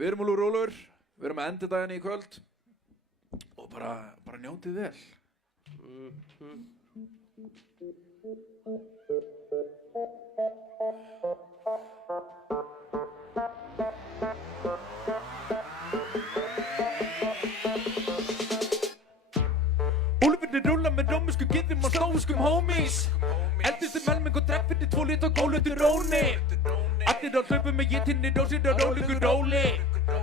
Við erum alveg rólegur, við erum að enda daginn í kvöld og bara njótið vel. Úlfinni rúla með rómísku gyðjum og stóískum homies. Eldustu melming og dreffinni 2 lit og gólutu róni. Allir á hlaupum með jétinni rósir og rólegur róli.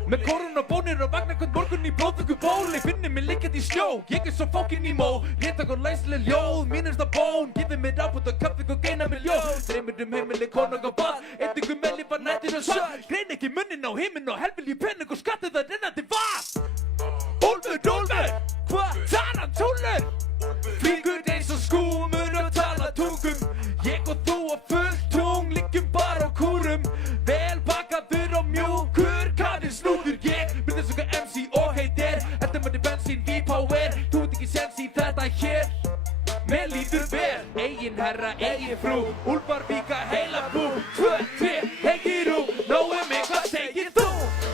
Með korun og bónir og vagnar hvern morgun í blóðugu bóli. Finnir mig liggjandi í sjó, ég svo fókin í mó. Ég takk og læslega ljóð, mínust á bón. Gifið mér ábútt og kaffi og geina mér ljóð. Dreymir heimili, konung og bad. Einhverjum með lífa nættir og svar. Grein ekki munnin á himinn og helvilji penning og skattið það rennandi vatn. Úlfur, hva? Tarantúlur! Flýgur eins og skúmur og tala tungum. Ég og þú og fullt tungl liggjum bara á kúrum. Vel bakaður og mjúkur, kaninn snúður ég. Myndi svona MC og heitir. Þetta mætti bensín, V-Power. Þú ert ekki sens í þetta hér. Mér líður vel, eigin herra, eigin frú. Úlfar víka heila bú. 2, 3, hengir úr. Nógu mig, hvað segir þú?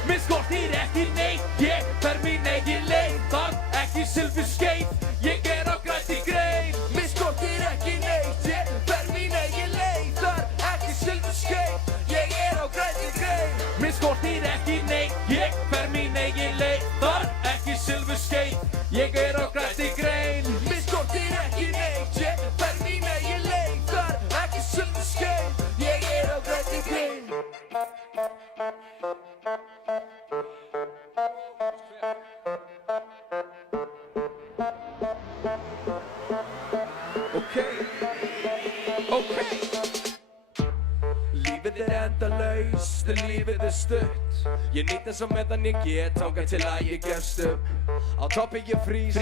Mér skortir ekki neitt, ég fer mín eigin leið. Þarf ekki silfurskeið, ég á grænni grein. Mér skortir ekki neitt, ég fer mín eigin leið. Þarf ekki silfurskeið, ég á grænni grein. Mér skortir ekki neitt, ég fer mín eigin leið. Þarf ekki silfurskeið, ég á grænni grein. Mér skortir ekki neitt, ég fer mín eigin leið. Þarf ekki silfurskeið, ég á grænni grein. Okay. Lífið endalaust, en lífið stutt. Ég nýt þess að meðan ég get, þangað til að ég gefst upp. Á toppi ég frís,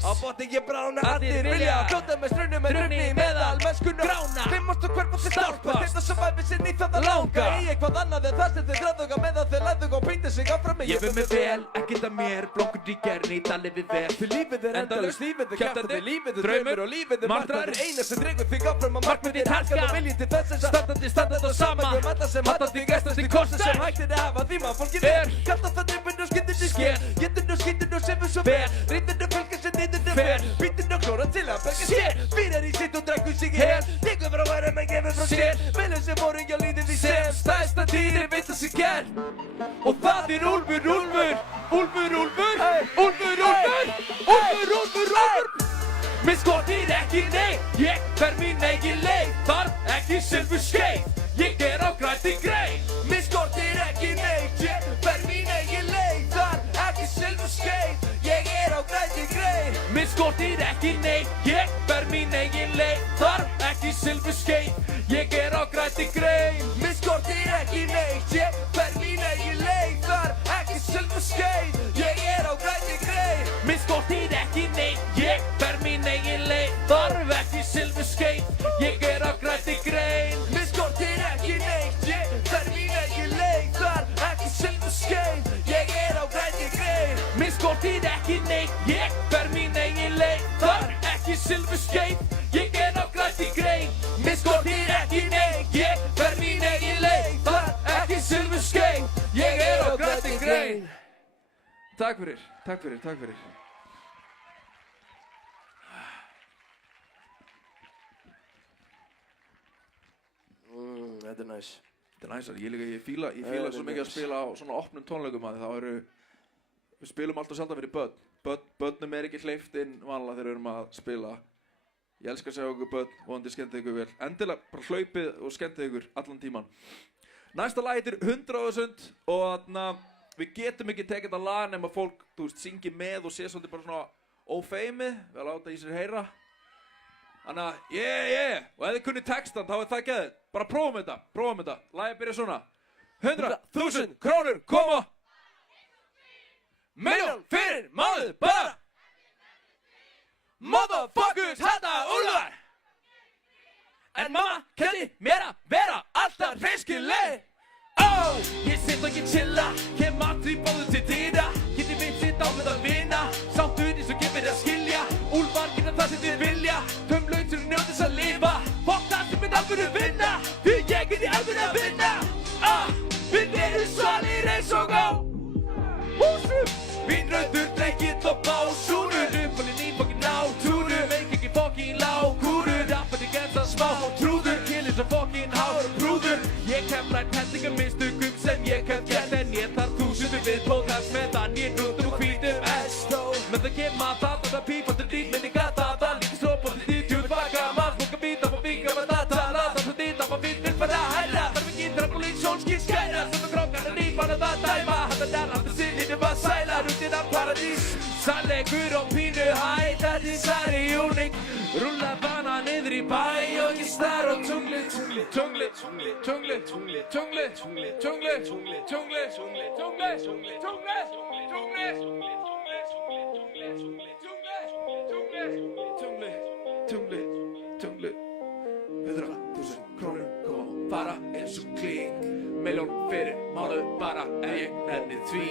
á botni ég brána. Allir vilja fljóta með straunum en runni meðal mennskunum grána. Fimmast og hverfast í stálpast, þetta sem væfi sér nýtt það langa. Í eitthvað annað en það sem þið þráðuga meðan þið læðuga og pýndir sig áfram með. Ég vil mig vel, ekkert að mér, blókur í gerni, það lifið vel. Því lífið endalaust, lífið kjaftaði, lífið draumur og lífið martrar. Eina sem dregur þig áfram að markmiðið helskar og viljið til þess að standandi og sama. Við alla sem hattar þig estast í korsi sem hættir að hafa því maður fólkið er. Kallast það drifin og skittin í sker, getin og skittin og sefur svo ver. Reyndin og fölgir sem nýttin og fer, býtin og klóra til að berga sér. Fyrir í sitt og drekkur sig í hel, tegur frá værum en gefur frá sér. Meðlega sem voringja líðir í sem stæsta týri veit að sig gert. Og það er Úlfur, Úlfur, Úlfur, Úlfur, Úlfur, Úlfur, Úlfur, Úlfur. Mér skortir ekki neitt, ég fer mín eigin leið. Þarf ekki silfurskeið, ég á grænni grein. Mér skortir ekki neitt, ég fer mín eigin leið. Þarf ekki silfurskeið, ég á grænni grein. Mér skortir ekki neitt, ég fer mín eigin leið. Þarf ekki silfurskeið, ég á grænni grein. Mér skortir ekki neitt, ég fer mín eigin leið. Þarf ekki silfurskeið, ég á grænni grein. Mér skortir ekki neitt, ég fer mín eigin leið. Þarf ekki silfurskeið, ég á grænni grein. Mér skortir ekki neitt, ég fer mín eigin leið. Þarf ekki silfurskeið, ég á grænni grein. Mér skortir ekki neitt, ég fer mín eigin leið. Þarf ekki silfurskeið, ég á grænni grein. Mér skortir ekki neitt, ég fer mín eigin leið. Þarf ekki silfurskeið, ég á grænni grein. Takk fyrir. Þetta er næs. Þetta er næs, ég fíla svo mikið að spila á svona opnum tónleikum að við spilum alltaf sjaldan fyrir börn. Börnum ekki hleypt inn vanlega þegar við erum að spila. Ég elska að segja okkur börn, vonandi skemmtið ykkur vel. Endilega bara hlaupið og skemmtið ykkur allan tíman. Næsta lag heitir 100.000 og við getum ekki tekið þetta lag nema fólk, syngi með og sé svolítið bara svona ófeimið, við að láta í sér heyra. Þannig að, yeah, og ef þið kunnið textan þá það geðið. Bara prófum þetta. Lagið byrja svona. 100.000 krónur koma. Milljón fyrir mánuð bara. Motherfuckers hata úlfar. En mamma kenndi mér að vera alltaf hreinskilin. Ég sitt og ég chilla, kem aldrei báður til dyra. Geti veit sitt á með að vinna, sáttur eins og gefur að skilja. Úlfar geta það sem þið vilja, laut sem njóðis að lifa. Fokk það sem alvöru vinna, því ég alvöru að vinna. Við erum svalir eins og á píp, fattur dýt, minni gata það líka svo bótið dýt, tjúð baka maður smoka bít, það má bíka með data það svo dýt, það má bít, vil fara hærra þarf ekki trampolin, sólskinn skæra svona krókana nýbana það dæma þetta der aftur sinn, hittum að sæla rútin af paradís sannleikur og pínu hæ, þetta er særi júning rúlla bana niður í bæ og ekki snar og tungli, tungli, tungli, tungli, tungli, tungli, tungli, tungli, tungli, tungli, tungli, tungli, tungli, tungli, tungli, tungli, tungli 100.000 krónur koma bara eins og klík milljón fyrir mánuð bara ef ég nenni því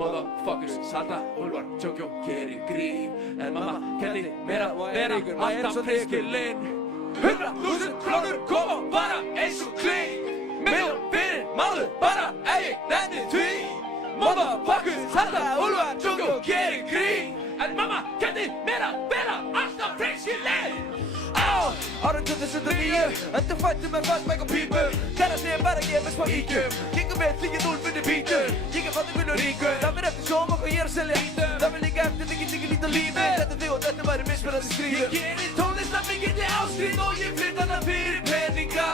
motherfuckers salta úlfar tjókjó gerir grín en mamma kenndi mér að vera alltaf friskilinn 100.000 krónur koma bara eins og klík milljón fyrir mánuð bara ef ég nenni því motherfuckers salta úlfar tjókjó gerir grín en mamma kenndi mér að vera alltaf friskilinn Árið 2009, endur fættum með fastbæk og pípu Þeirra sem bara gefur smá ígjum Gengum við þykir úlfunni bítur Ég er fattur minn og ríkur Það fyrir eftir sjóm og hvað ég er að selja Það fyrir líka eftir þykir lít á lífi Þetta þig og þetta væri mismunandi stríður Ég gerir tónlist af mikilli ástríð Og ég flytt hana fyrir peninga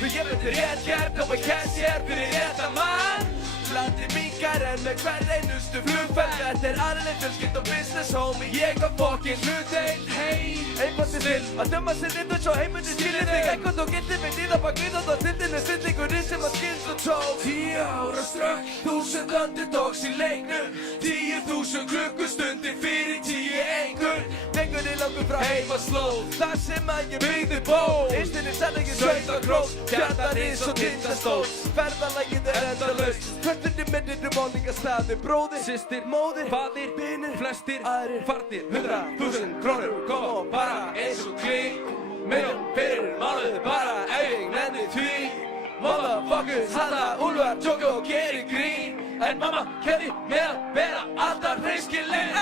Við gefum þetta rétt hjert og maður kæst hér fyrir rétta mann Landi minkar en með hver einustu flugferð Þetta arðileg fjölskyld og business homie Ég var fokkin hlutdeild Hey, einfaldi til að döma sér inn og sjá heimundi skilir þig Ekkert og gildir mig nýða bak við og stillinu stillingurinn sem að skilst og tók 10 ára strökk, 1000 underdogs í leiknum 10.000 klukkustundir fyrir 10 einhver Fengurinn langur frá heimaslóð Það sem að ég byggði ból Einstinni sannleikinn sveit og grót Hjartarins og tindastól Ferðalagið endalaust Förstundir minnir málningastaði Bróðir, systir, móðir, faðir, vinir Flestir, aðrir, farnir 100.000 krónur koma bara eins og klík Milljón fyrir mánuð bara ef ég nenni því Motherfuckers halda úlfar tjókjó og gerir grín En mamma kenndi mér að vera alltaf hreinskilinn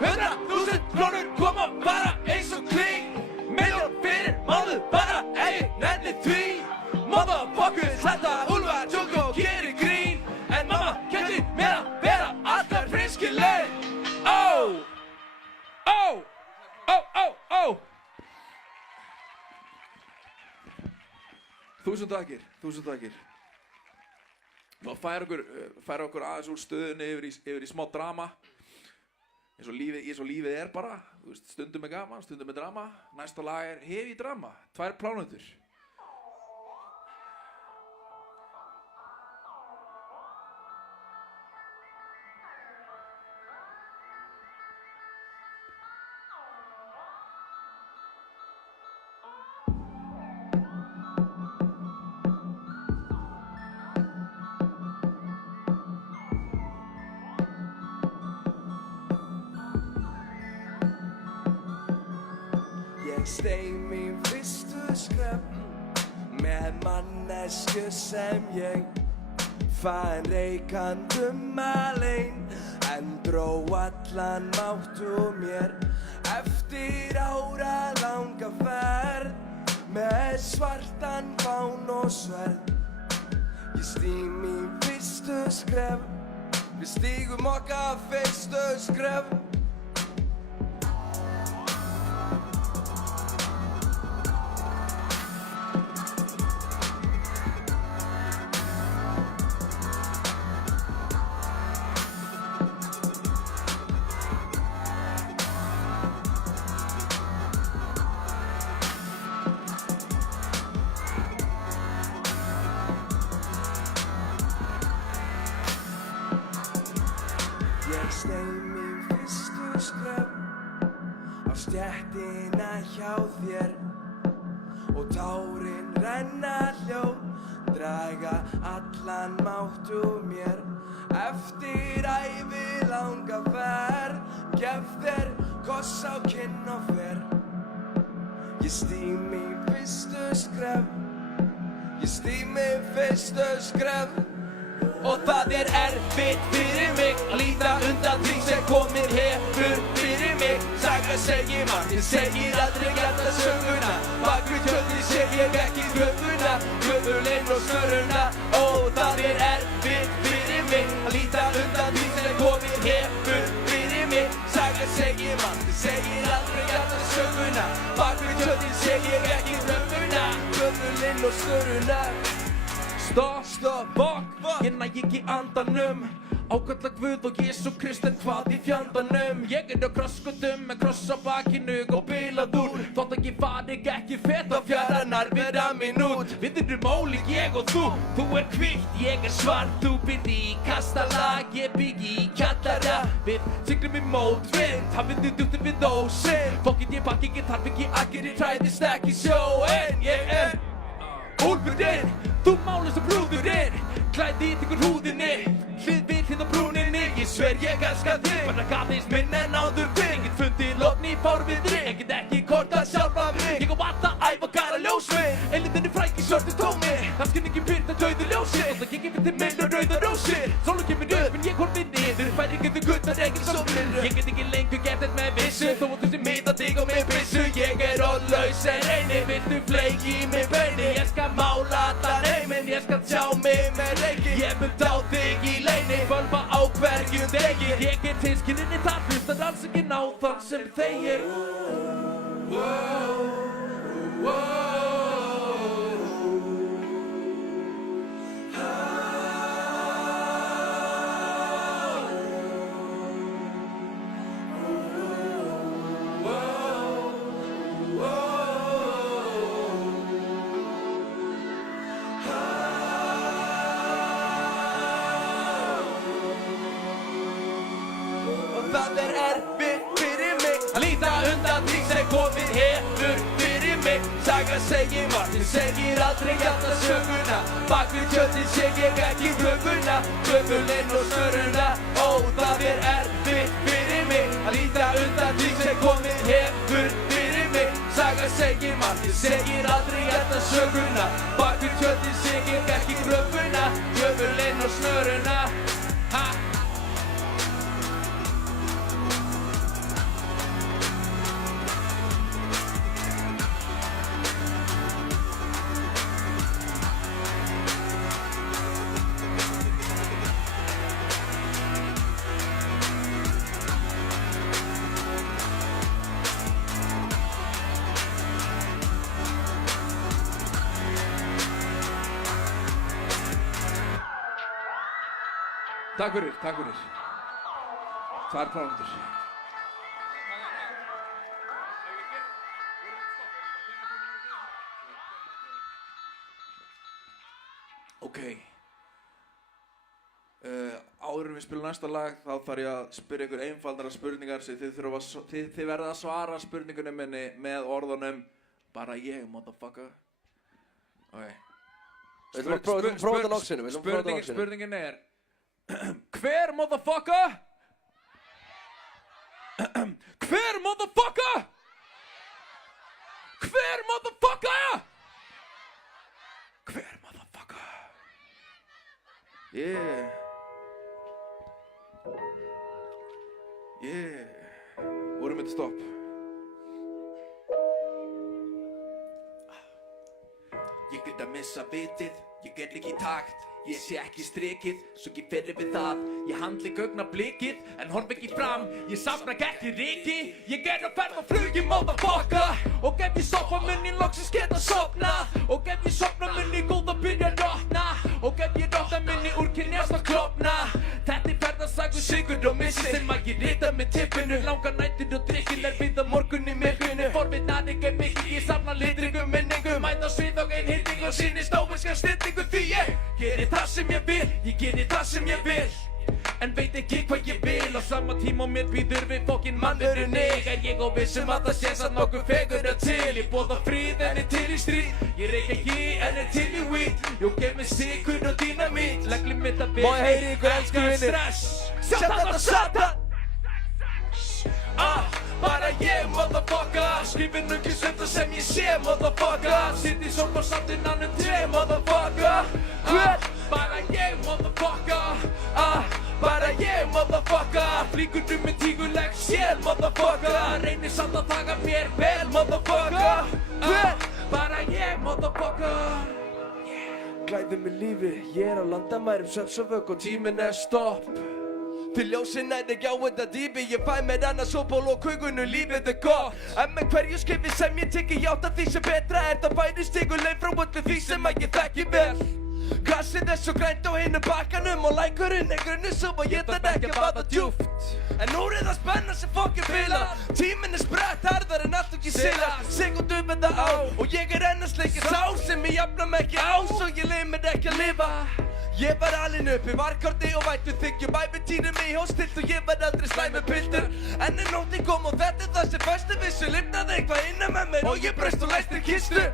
100.000 krónur koma bara eins og klík Milljón fyrir mánuð bara ef ég nenni því Motherfuckers halda úlfar tjókjó og gerir grín En mamma kenndi mér að vera alltaf hreinskilinn Oh, oh, oh, oh, oh 1000 takir Það færa okkur aðeins úr stöðunni yfir í smá drama eins og lífið er bara Þú veist, stundum er gaman, stundum er drama Næsta lag er heavy drama 2 plánundur Steig mín fyrstu skref með mannesku sem ég fann reikandum alein en dró allan mátt úr mér eftir áralanga ferð með svartan fán og sverð Ég stíg mín fyrstu skref við stígum okkar fyrstu skref Ég steig mín fyrstu skref á stéttina hjá þér og tárin renna hljóð draga allan mátt úr mér eftir ævilanga ferð gef þér koss á kinn og fer Ég stíg mín fyrstu skref Ég stíg mín fyrstu skref Og það er erfitt fyrir mig að líta undan því sem komið hefur fyrir mig Saga segir margir, segir aldrei gæta söguna Bak við tjöldin sé ég ekki göfuna Göfulinn og snöruna Ó, það er erfitt fyrir mig að líta undan því sem komið hefur fyrir mig Saga segir margir, segir inn og snöruna. Stopp, bokk, ég næ ekki andanum. Ákalla Guð og Jesú Krist en hvað í fjandanum. Ég á krossgötum með kross á bakinu og bilað úr. Þótt að ég fari ekki fett á fjara nærvera mín út. Við erum ólík ég og þú hvítt, ég svart. Þú býrð í kastala, ég bygg í kjallara. Við siglum í mótvind, hafið þið djúptir við ósinn. Fólkið ég bakki, ég þarf ekki akkir, ég træðist ekki sjóinn. Ég úlfurinn, þú málist og brúðurinn. Klæði í ykkur húðinni, hlið við hlið á brúninni. Ég sver ég elska þig, bara gaf eins minn en áður þig. Enginn fundi lofn í fárviðri, ég get ekki kortað sjálfa mig. Ég á valla æfa gara ljósmið, eilindinni fræk í svörtu tómi. Það skinn ekki byrta dauðu ljósið, og það gekk yfir til minn og rauða rósir. Sólu kemur upp en ég horfi niður, fær ekki þau guttar engin sólur. Ég get ekki lengur gert þetta með vissu, þó að þú sem mita þig og með byssu. Ég orðlaus en eini, viltu fleiki í mig beini. Ég skal mála allan heiminn, ég skal tjá mig með reiki. Ég mun tá þig í leini, fölva á hverjum degi. Ég tilskilinni það, hlustar alls ekki ná þann sem þegir. Það erfitt fyrir mig að líta undan því sem komið hefur fyrir mig. Saga segir margt, segir aldrei alla söguna. Bak við tjöldin sé ég ekki glöfuna, glöfulinn og snöruna. Ó, það erfitt fyrir mig að líta undan því sem komið hefur fyrir mig. Saga segir margt, segir aldrei alla söguna. Bak við tjöldin sé ég ekki glöfuna, glöfulinn og snöruna. Ha! Takk fyrir. 2 plánundur. Ok. Áður en við spilum næsta lag, þá þarf ég að spyrja ykkur einfaldara spurningar sem þið verða að svara spurningunum minni með orðunum bara ég, motherfucker. Ok. Við viljum prófa þetta loksinu. Spurningin hver motherfucker? Hver motherfucker? Hver motherfucker? Hver motherfucker? Yeah. Vorum þetta stopp? Ég get að missa vitið, ég get ekki í takt. Ég sé ekki strikið, svo ekki fyrir við það. Ég handli augnablikið, en horf ekki fram. Ég safna ekki ryki, ég á ferð og flugi, motherfucker. Og ef ég sofna mun ég loksins geta sofnað. Og ef ég sofna mun ég góð að byrja að rotna. Og ef ég rotna mun ég úrkynjast að klofna. Þetta ferðarsagur sigur og missi sem að ég rita með tippinu. Langar nættir og drikkin við að morgun í myrkunu. Forvitnar ekki mikið, ég safna litringum minningum. Mæta svið og einhyrning og sýni stófiskar stillingu. Því ég gerir það sem ég vil, ég gerir það sem ég vil. En veit ekki hvað ég vil. Á sama tíma á mér býður við fokkin mannverunni. Ég á vissum að það sé samt nokkuð fegur að til. Ég boða frið en til í stríð. Ég reik ekki en til í weed. Jú, gef mér sigur og dínamít. Legli mitt að byrja. Má ég heyri ykkur elsku vinir? Satan og satan. Bara ég, motherfucker. Skrifin ekki svönda sem ég sé, motherfucker. Sitt í sólbarsáttin annum 3, motherfucker. Bara ég, motherfucker. Bara ég, motherfucker. Flíkur með tíguleg sél, motherfucker. Reynir samt að taka mér vel, motherfucker. Bara ég, motherfucker. Klæði mig lífi, ég á landamærum, svefns og vögg og tíminn stopp. Til ljósin næri ekki á þetta dýpi Ég fæ mér annars sóból og kökunu lífið gott En með hverju skrifi sem ég teki Játt að því sem betra það færi stiguleið frá öllu því sem ég þekki vel Kassið svo grænt á hinu bakkanum Og lækurinn grunni svo ég þarf ekki að vaða djúpt En nú það spenna sem fokkin bilar Tíminn sprett harðar en allt ekki silar Sekundum þetta á Og ég enn að sleikja sá Sem ég jafna mig ekki á Svo ég leið mér ekki að lifa Ég var alinn upp í varkorti og vættu þykjum Æventýri mig hóstilt og ég var aldrei slæmu piltur En nóttin kom og þetta það sem fæstu vissu Lifnaði eitthvað innan með mér og ég braust og læstir kistu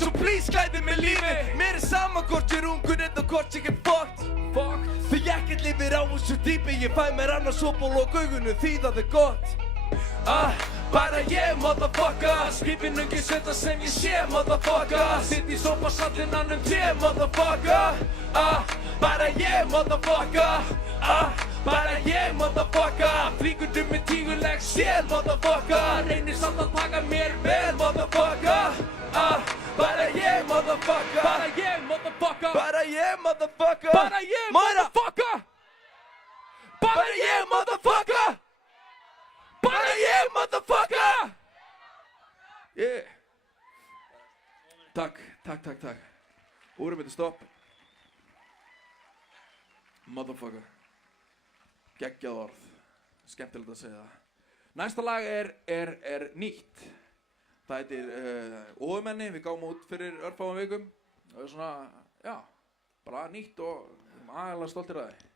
So please glæði mig lífi Mér sama hvort ég ungur eða hvort ég fucked Því ekkert lifir á þessu dýpi Ég fæ mér annars sóból og augunum því það gott Bara ég, motherfucker Skipinungi setja sem ég sé, motherfucker Sitt í sopasattinnan te, motherfucker Bara ég, motherfucker Bara ég, motherfucker Flíkur með tíguleg sél, motherfucker Reynir samt að taka mér vel, motherfucker Bara ég, motherfucker Bara ég, motherfucker Bara ég, motherfucker Bara ég, motherfucker Bara ég, motherfucker Bara ég, motherfucker! Yeah. Takk. Úrum þetta stopp. Motherfucker. Geggjað orð. Skemmtilegt að segja það. Næsta lag er nýtt. Það heitir Óðumenni. Við gáum út fyrir örfáum vikum. Það svona, já, bara nýtt og agalega stoltir af því.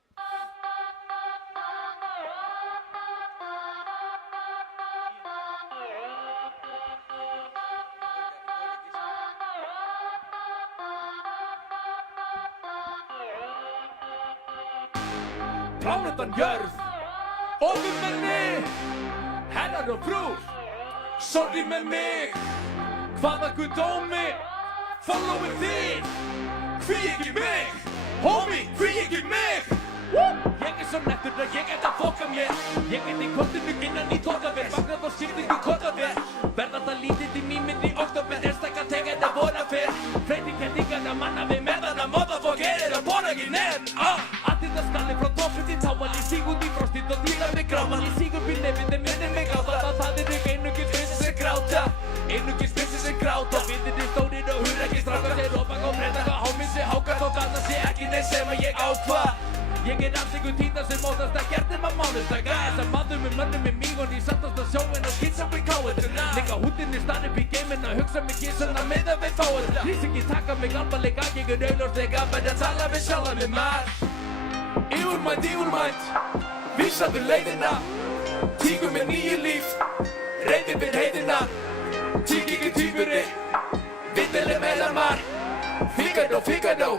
Plánetan jörð, Óðumenni, herrar og frúr, sorry með mig, hvaða guðdómi, followið þig, hví ekki mig, homie, hví ekki mig. Ég svo nettur að ég að fokka mér, ég í kortinu innan í tókaver, vagnað og skiptingu kokaver, verða það lítið í mýminn í oktober, einstakar tegið að vona fyrr, freytingkendingarna manna við meðana, motherfucker að bóna ekki nefn, Allir það skalli frá tófið í táman, ég síg út í frostið og dýra mig gráman, ég síg upp í nefið, þeim minnir mig á það er ekki einungis finnst sem gráta, einungis finnst sem gráta, vindirnir stórir og hurrekki strákar, þeir rópa og breyta hvað háminn sem hákar, þótt annars sé ekki neitt sem ég ákvað. Ég ansingu títa sem mótast að gert mánudaga Þessar maður með mönnum með mig og ný sattast að sjóin og skýt sem við káir Líka hútinni stann upp í geiminn að hugsa mig gísuna með að við fáir Rísingi taka mig alvarlega, ég auðljóslega bara að tala við sjálfa mig maður Evil mind, vísaðu leiðina Tígu með nýju líf, reyði við heiðina Tíkiki týpuri, vittileg meðlamar Fíkadó,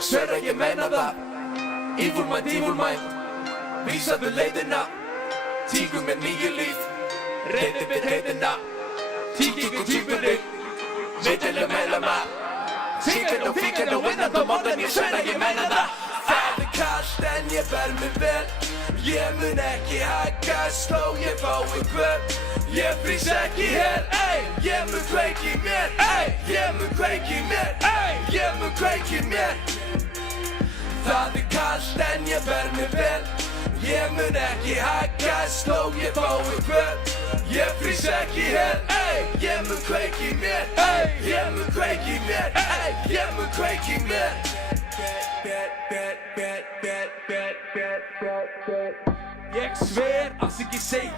sverra ég meina það Evil mind, vísaðu leiðina Tígu með nýju líf, reyði við heiðina Tíkiki týpuri, vittileg meðlamar Fíkadó, innan það morðan ég sverra ég meina það Það kalt en ég ber mig vel Ég mun ekki haggast þó ég fái kvöld Ég frýs ekki hér, ég mun kveiki mér Ég mun kveiki mér Það kalt en ég ber mig vel Ég mun ekki haggast þó ég fái kvöld Ég frýs ekki hér, ég mun kveiki mér Ég mun kveiki mér Ég sver, alls ekki segi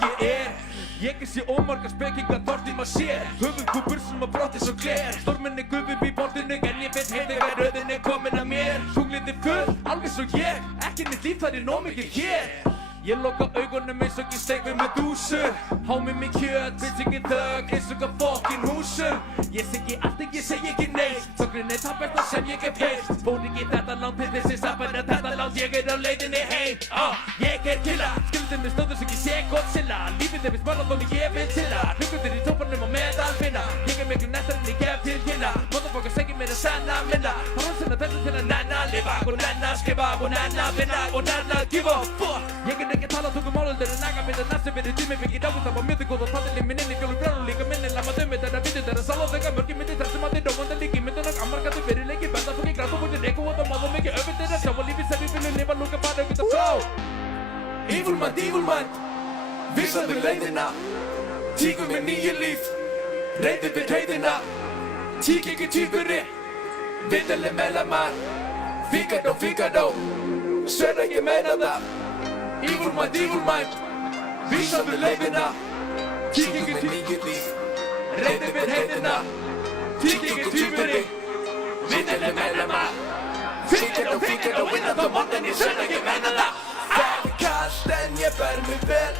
Ég sé ómargar spekingar tortíma sér Höfuðkúpur sem að brotti svo gler Storminni gufum í bortinu en ég veit þegar röðin komin að mér Tunglið full, alveg svo ég Ekki neitt líf það nóg mikið hér Ég loka augunum eins og ég steik við með dúsu Hámi mig kjöt, vits ekki þögg eins og fokkin húsu Ég segi allt en ég segi ekki neitt Þögnin það besta sem ég hef heyrt Fór ekki þetta langt til þessi samband þetta langt Ég á leiðinni heim Ég killa, skildið með stöður sem ég sé Godzilla Lífið við smörlaðóni ég vil chilla Hlugundir í tóparnum og meðal finna Ég miklu nettar en ég gef til kynna Motherfucker segir mér að sanna minna Hún sinna þessu til að nenna lifa og nenna skrifa og nenna vinna og nenna give a fuck Ég ekki tala tungumálundir en naga mér næstu fyrir tími Fikið águst af á mjög góð og talið minn inn í fjólum brjónu líka minni Lama dömi þeirra vitu þeirra sála þegar mörgir myndi þessum að þeir dómanda líki myndun og ammarkatu fyrir leiki Benda fokki grænt og búin reyku og það máðum ekki öfinn þeirra sjá að lífi sem við viljum lifa lúka bara auðvitað frá Evil mind Vísaðu leiðina Tíkur með nýju líf Reyði við heiðina Tík ekki týpuri Vitali meðlamar Fíkadó Sver ekki meina það Evil mind Vísaðu leiðina Tík ekki með nýju líf Reyði við heiðina Tík ekki týpuri Vitali meðlamar Fíkadó Vinna þá morgun Ég sver ekki meina það Það kalt en ég ber mig vel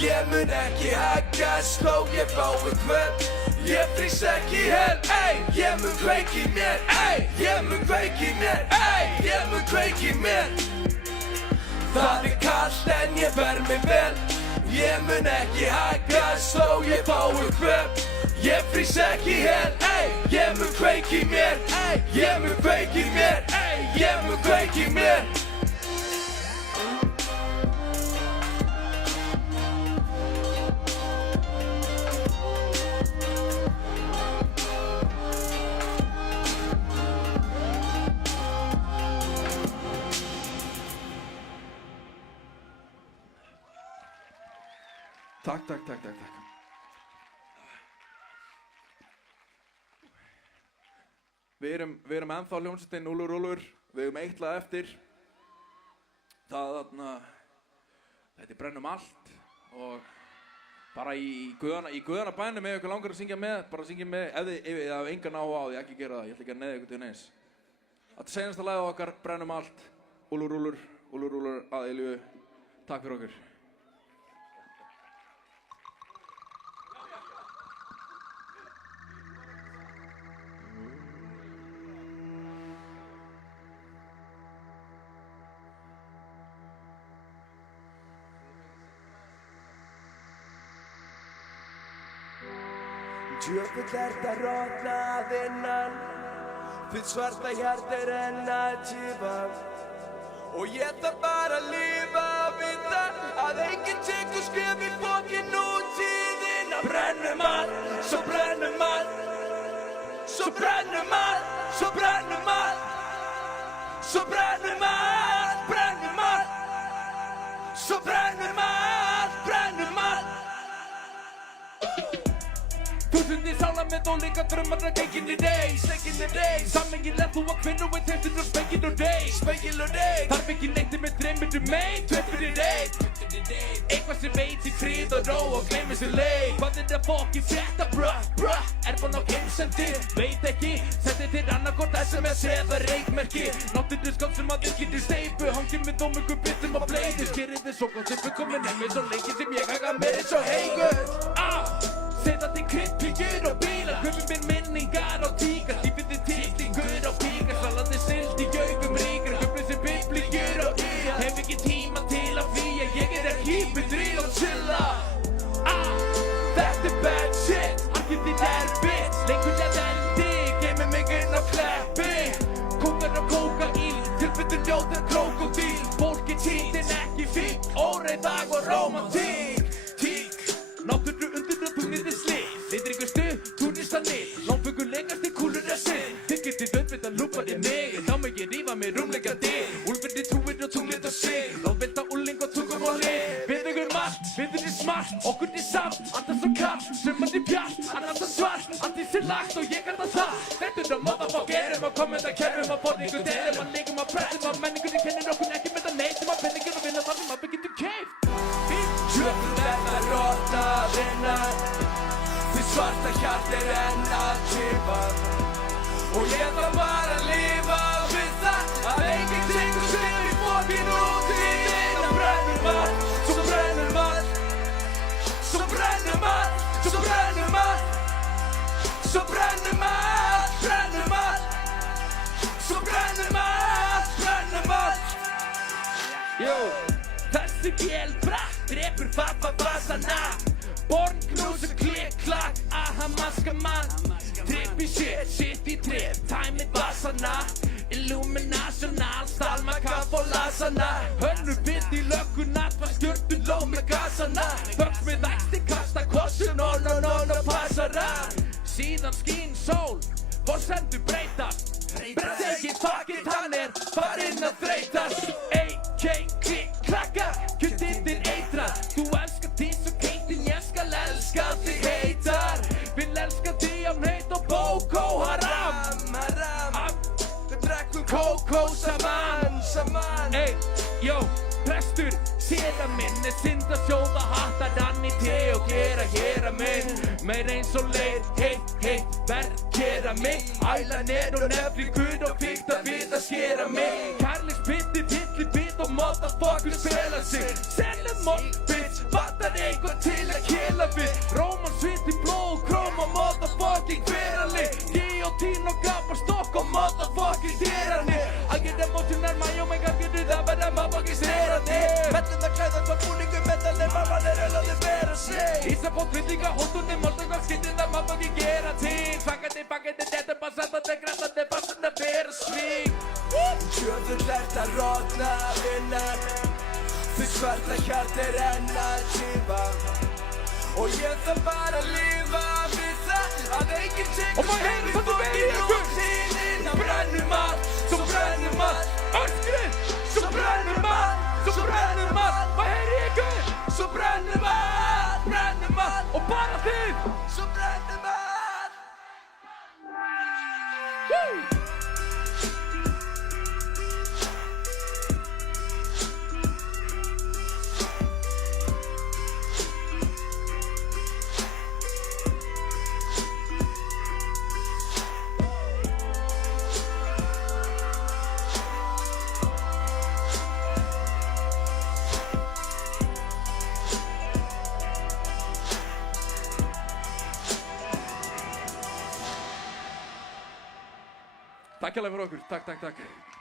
Ég mun ekki haggast þó ég fái kvöld Ég frýs ekki hel, ég mun kveiki mér Ég mun kveiki mér, ég mun kveiki mér Það kalt en ég ber mig vel Ég mun ekki haggast þó ég fái kvöld Ég frýs ekki hel, ég mun kveiki mér Ég mun kveiki mér, ég mun kveiki mér Takk. Við erum ennþá hljómsveitin Úlfur. Við erum eitt lag eftir. Þetta brennum allt og bara í guðana bænum ef ykkur langar að syngja með, bara syngja með ef þið hafa engan áhuga á því, ekki gera það, ég ætla ekki að neða ykkur til neins. Þetta seinasta lagið okkar, brennum allt, Úlfur að eilífu. Takk fyrir okkur. Djöfull að rotna að innan Þitt svarta hjart enn að tífa Og ég þarf bara að lifa við það Að enginn tekur skref í fokkin nútíðina Brennum allt, svo brennum allt Svo brennum allt, svo brennum allt Svo brennum allt, brennum allt Svo brennum allt, brennum allt Þúsundir sála með ólíka drömmar að taking the days Sammengilegt þú að kvinna og testin og spegil og deg Þarf ekki neitt með dreymir meit Tveit fyrir eitt Eitthvað sem veit í frið og ró og gleymir sér leið Hvað að fokkin frétta bruh Búinn á heimsendi, veit ekki Sendi þér annarkort SMS eða reikmerki Náttúrulega skap sem að þið getur steipu Hangið með dómingum bitum á bleiðu Skerið þið svo gott sem fullkomin heimir Svo lengi sem ég haga mér eins og heigur Seta til kryddpíkur og bílar Kaupið mér minningar á tíkar Lífið þið titlingur á píkar Salandi silt í augum ríkar Kaupið sem biblíur og íjar Hef ekki tíma til að flýja Ég að keep it real og chilla Þetta bad shit Allir þið bitch Leikur ég geymir mig inn á kleppi Kókar og kókaín Tilbyttur ljóðar krókódíl Fólki tínt en ekki fík Óreiðag og rómantík Náttúru undir og tungnir þið slið Litringustu, túnistanir Lónfugur legast í kúlur að sinn Þið getið auðvitað að lúpa þið mig Þá mig ég rífa mig rúmleikandi Úlfurði trúir og tunglit og sig Ráðvilda úling og tungum og lið Við þau margt, við þau smart Okkur samt, alltaf svo kallt Sumandi bjart, annars svo svart Allt í sér lagt og ég það Þetta motherfuck erum að kommenta kerfum Að borðingu deilum, að líkum, að pressum Að menningunni kennir okkur ekki með það neitum Að penningin og vinna þar sem að við getum keift Tjöfnum að rota innan Því svarta hjart enn að tífa Og ég þarf bara að lifa við það Að enginn tekur sig í fokkin út í þinn Brennum allt, svo brennum allt Svo brennum allt, svo brennum allt Svo brennum allt, brennum allt Svo brennum allt, brennum allt Jó, þessi vél bratt Drepur fassana Born, knúsur, klikk, klakk Aha, maska mann Tripp í shit í tripp Tæmið bassana Illuminational Stalma, kaff og lasana Hönnu bitt í lögguna Hvað stjörnum ló með gassana Þöggs með ætti kasta kossu No, passara Síðan skín sól Forsendur breytast Breytt ekki fuck it, hann farinn að þreytast AK, klikk, klakka Kjöldið Jó, prestur, séra minn er synd að sjóða hattar hann í te og gera héra minn meir eins og leir, heitt, verð gera mig ælan og nefri guð og fíkt að við að skera mig kærleiksbytti, villibytt og motherfucker spela sig selum bitch, vantar einhvern til að kela við Róman svitt í blóð, króm og motherfucking hverali Guillotine og gafastokk og motherfucking dyrani I get emotional, my oh my god, getur það bara motherfucking styrani Mellum það klæðan hvað búningum meðalinn mamman öll að þið vera sig Ísafótt, villinga, hóttunni, moldunga, skittin það motherfucking gera til Faggandi, þetta bara sandandi, grænandi, passandi að vera sving Sjöfull að rótna vinnan Því svarta hjart enn að tífa Og ég þarf bara að lifa við það Að enginn tekur maður heyrir þetta vel í ykkur. Tíðin að brennum allt, Öskrið, svo brennur allt Hvað heyri ykkur? Svo brennum allt Og bara þið Svo brennum allt Takk hérlega fyrir okkur, takk